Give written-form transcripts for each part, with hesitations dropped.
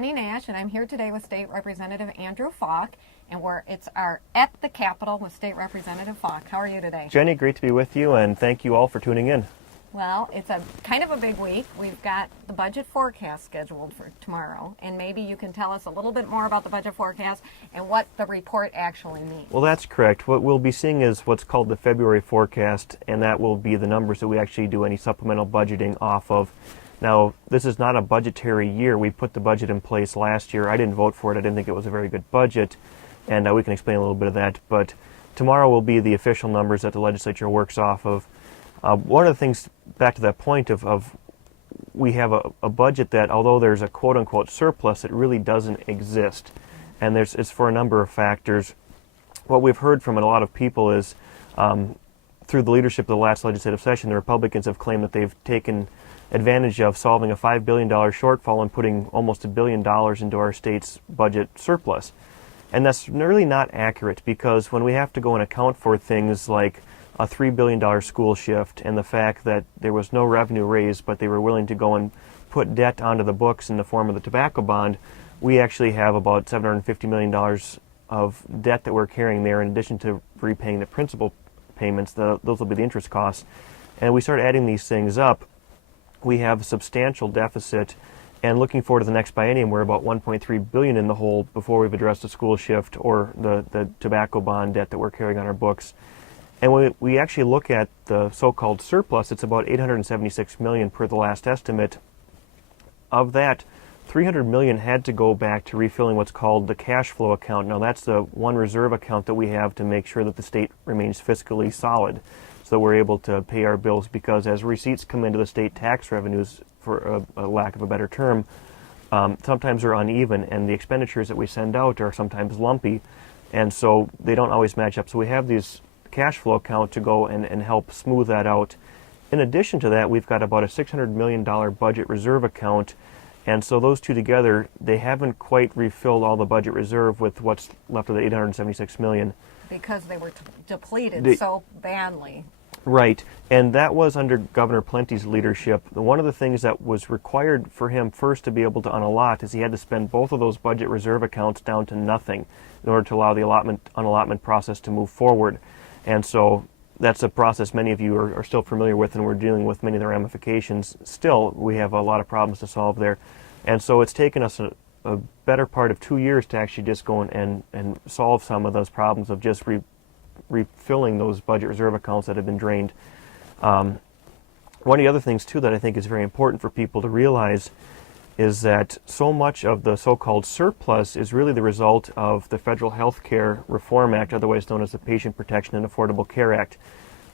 Jenny Nash, and I'm here today with State Representative Andrew Falk, and it's our At the Capitol with State Representative Falk. How are you today? Jenny, great to be with you, and thank you all for tuning in. Well, it's a kind of a big week. We've got the budget forecast scheduled for tomorrow, and maybe you can tell us a little bit more about the budget forecast and what the report actually means. Well, that's correct. What we'll be seeing is what's called the February forecast, and that will be the numbers that we actually do any supplemental budgeting off of. Now, this is not a budgetary year. We put the budget in place last year. I didn't vote for it. I didn't think it was a very good budget, and we can explain a little bit of that. But tomorrow will be the official numbers that the legislature works off of. One of the things, back to that point of we have a budget that, although there's a quote-unquote surplus, it really doesn't exist. And it's for a number of factors. What we've heard from a lot of people is, through the leadership of the last legislative session, the Republicans have claimed that they've taken advantage of solving a $5 billion shortfall and putting almost $1 billion into our state's budget surplus. And that's really not accurate, because when we have to go and account for things like a $3 billion school shift and the fact that there was no revenue raised, but they were willing to go and put debt onto the books in the form of the tobacco bond, we actually have about $750 million of debt that we're carrying there, in addition to repaying the principal payments. Those will be the interest costs. And we start adding these things up, we have a substantial deficit. And looking forward to the next biennium, we're about $1.3 billion in the hole before we've addressed the school shift or the tobacco bond debt that we're carrying on our books. And when we actually look at the so-called surplus, it's about $876 million per the last estimate. Of that, $300 million had to go back to refilling what's called the cash flow account. Now, that's the one reserve account that we have to make sure that the state remains fiscally solid, so that we're able to pay our bills, because as receipts come into the state, tax revenues, for a lack of a better term, sometimes are uneven, and the expenditures that we send out are sometimes lumpy, and so they don't always match up. So we have these cash flow account to go and help smooth that out. In addition to that, we've got about a $600 million budget reserve account, and so those two together, they haven't quite refilled all the budget reserve with what's left of the $876 million. Because they were depleted so badly. Right, and that was under Governor Plenty's leadership. One of the things that was required for him first to be able to unallot is he had to spend both of those budget reserve accounts down to nothing in order to allow the unallotment process to move forward. And so that's a process many of you are still familiar with, and we're dealing with many of the ramifications. Still, we have a lot of problems to solve there. And so it's taken us a better part of 2 years to actually just go and solve some of those problems of just refilling those budget reserve accounts that have been drained. One of the other things, too, that I think is very important for people to realize is that so much of the so-called surplus is really the result of the Federal Health Care Reform Act, otherwise known as the Patient Protection and Affordable Care Act.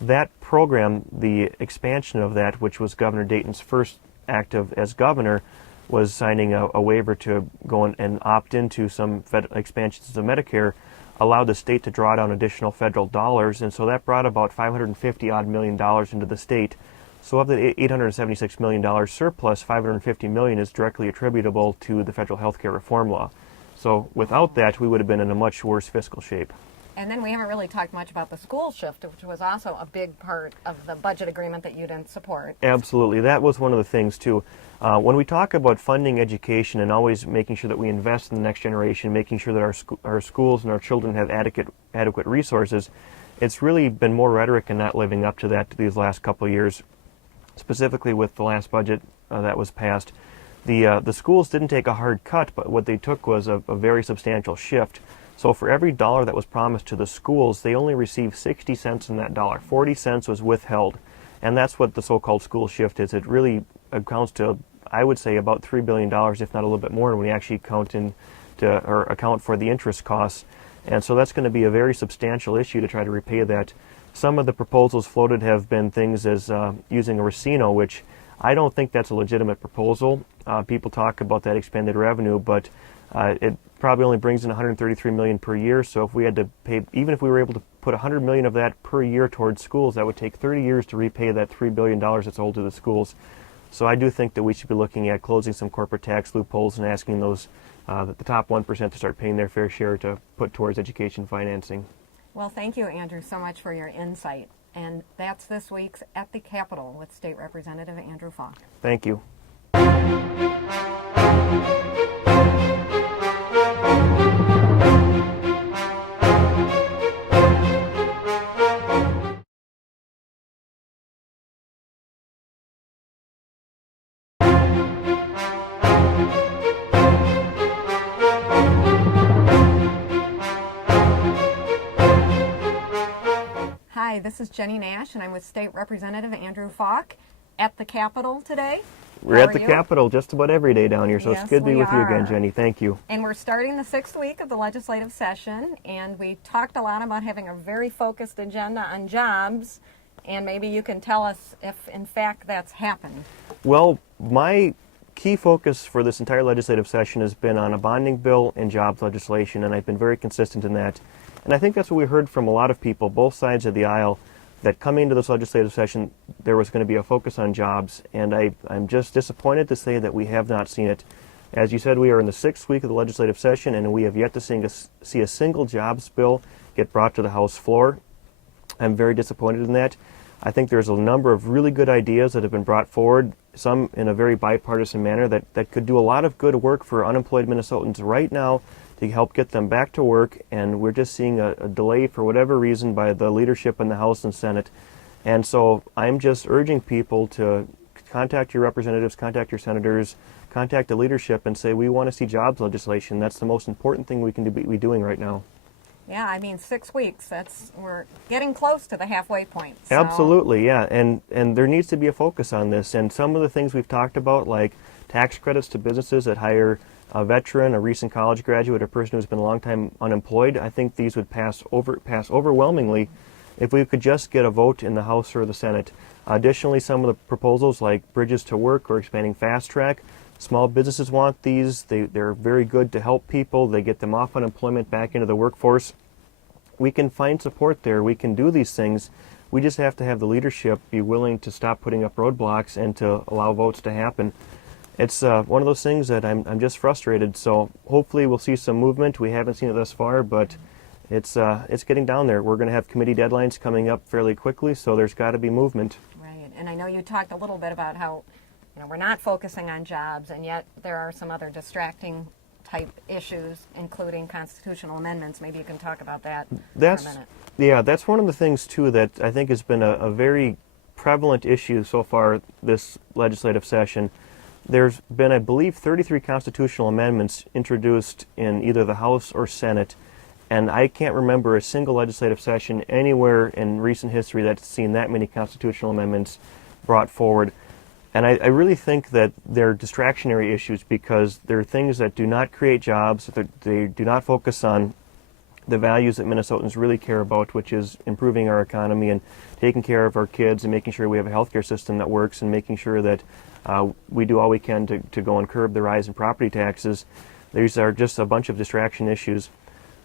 That program, the expansion of that, which was Governor Dayton's first act as governor, was signing a waiver to go and opt into some expansions of Medicare, allowed the state to draw down additional federal dollars, and so that brought about $550 million into the state. So of the $876 million surplus, $550 million is directly attributable to the federal health care reform law. So without that, we would have been in a much worse fiscal shape. And then we haven't really talked much about the school shift, which was also a big part of the budget agreement that you didn't support. Absolutely. That was one of the things, too. When we talk about funding education and always making sure that we invest in the next generation, making sure that our schools and our children have adequate resources, it's really been more rhetoric and not living up to that these last couple of years. Specifically with the last budget that was passed, the schools didn't take a hard cut, but what they took was a very substantial shift. So for every dollar that was promised to the schools, they only received 60 cents in that dollar. 40 cents was withheld. And that's what the so-called school shift is. It really accounts to, I would say, about $3 billion, if not a little bit more, when we actually account for the interest costs. And so that's going to be a very substantial issue to try to repay that. Some of the proposals floated have been things as using a racino, which I don't think that's a legitimate proposal. People talk about that expanded revenue, but it probably only brings in $133 million per year. So if we had to pay, even if we were able to put $100 million of that per year towards schools, that would take 30 years to repay that $3 billion that's owed to the schools. So I do think that we should be looking at closing some corporate tax loopholes and asking the top 1% to start paying their fair share to put towards education financing. Well, thank you, Andrew, so much for your insight. And that's this week's At the Capitol with State Representative Andrew Falk. Thank you. Hi, this is Jenny Nash, and I'm with State Representative Andrew Falk at the Capitol today. We're How at are the you? Capitol just about every day down here, so Yes, it's good to be we with you again, are. Jenny. Thank you. And we're starting the 6th week of the legislative session, and we talked a lot about having a very focused agenda on jobs, and maybe you can tell us if, in fact, that's happened. Well, my key focus for this entire legislative session has been on a bonding bill and jobs legislation, and I've been very consistent in that. And I think that's what we heard from a lot of people, both sides of the aisle, that coming into this legislative session, there was going to be a focus on jobs, and I'm just disappointed to say that we have not seen it. As you said, we are in the 6th week of the legislative session, and we have yet to see a single jobs bill get brought to the House floor. I'm very disappointed in that. I think there's a number of really good ideas that have been brought forward, some in a very bipartisan manner that could do a lot of good work for unemployed Minnesotans right now to help get them back to work, and we're just seeing a delay for whatever reason by the leadership in the House and Senate. And so I'm just urging people to contact your representatives, contact your senators, contact the leadership and say we want to see jobs legislation. That's the most important thing we can be doing right now. Yeah, I mean, 6 weeks, we're getting close to the halfway point. So. Absolutely, yeah, and there needs to be a focus on this. And some of the things we've talked about, like tax credits to businesses that hire a veteran, a recent college graduate, a person who's been a long time unemployed, I think these would pass overwhelmingly if we could just get a vote in the House or the Senate. Additionally, some of the proposals like bridges to work or expanding fast track, small businesses want these. They're very good to help people. They get them off unemployment back into the workforce. We can find support there. We can do these things. We just have to have the leadership be willing to stop putting up roadblocks and to allow votes to happen. It's one of those things that I'm just frustrated. So hopefully we'll see some movement. We haven't seen it thus far, but it's getting down there. We're going to have committee deadlines coming up fairly quickly, so there's got to be movement. Right, and I know you talked a little bit about how we're not focusing on jobs, and yet there are some other distracting type issues, including constitutional amendments. Maybe you can talk about that for a minute. Yeah, that's one of the things, too, that I think has been a very prevalent issue so far this legislative session. There's been, I believe, 33 constitutional amendments introduced in either the House or Senate, and I can't remember a single legislative session anywhere in recent history that's seen that many constitutional amendments brought forward. And I really think that they're distractionary issues because they're things that do not create jobs, they do not focus on the values that Minnesotans really care about, which is improving our economy and taking care of our kids and making sure we have a healthcare system that works and making sure that we do all we can to go and curb the rise in property taxes. These are just a bunch of distraction issues.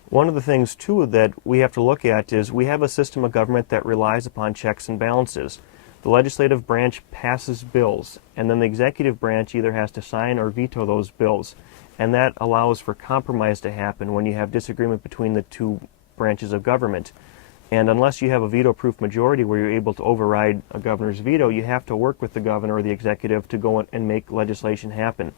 One of the things, too, that we have to look at is we have a system of government that relies upon checks and balances. The legislative branch passes bills, and then the executive branch either has to sign or veto those bills. And that allows for compromise to happen when you have disagreement between the two branches of government. And unless you have a veto-proof majority where you're able to override a governor's veto, you have to work with the governor or the executive to go and make legislation happen.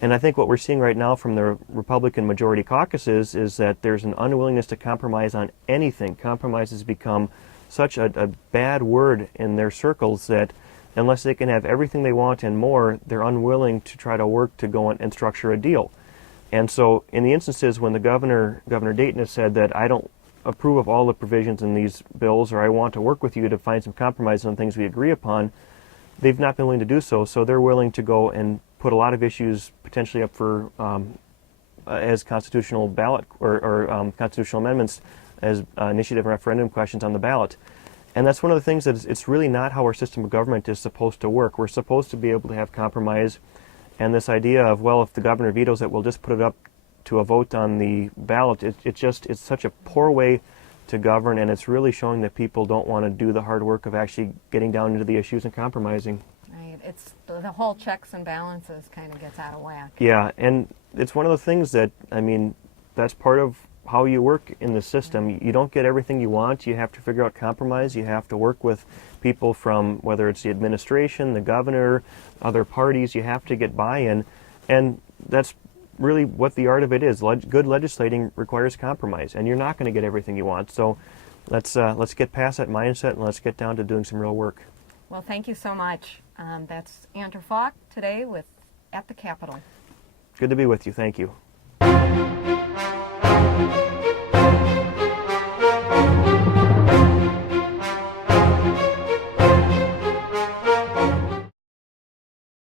And I think what we're seeing right now from the Republican majority caucuses is that there's an unwillingness to compromise on anything. Compromise has become such a bad word in their circles that unless they can have everything they want and more, they're unwilling to try to work to go and structure a deal. And so in the instances when the Governor Dayton has said that I don't approve of all the provisions in these bills, or I want to work with you to find some compromise on things we agree upon, they've not been willing to do so. So they're willing to go and put a lot of issues potentially up for as constitutional ballot or constitutional amendments as initiative and referendum questions on the ballot. And that's one of the things that it's really not how our system of government is supposed to work. We're supposed to be able to have compromise. And this idea of, well, if the governor vetoes it, we'll just put it up to a vote on the ballot, it's such a poor way to govern, and it's really showing that people don't want to do the hard work of actually getting down into the issues and compromising. Right. It's the whole checks and balances kind of gets out of whack. Yeah, and it's one of the things that, I mean, that's part of how you work in the system. You don't get everything you want. You have to figure out compromise. You have to work with people from, whether it's the administration, the governor, other parties. You have to get buy-in, and that's really what the art of it is. Good legislating requires compromise, and you're not going to get everything you want. So let's get past that mindset and let's get down to doing some real work. Well, thank you so much. That's Andrew Falk today at the Capitol. Good to be with you. Thank you.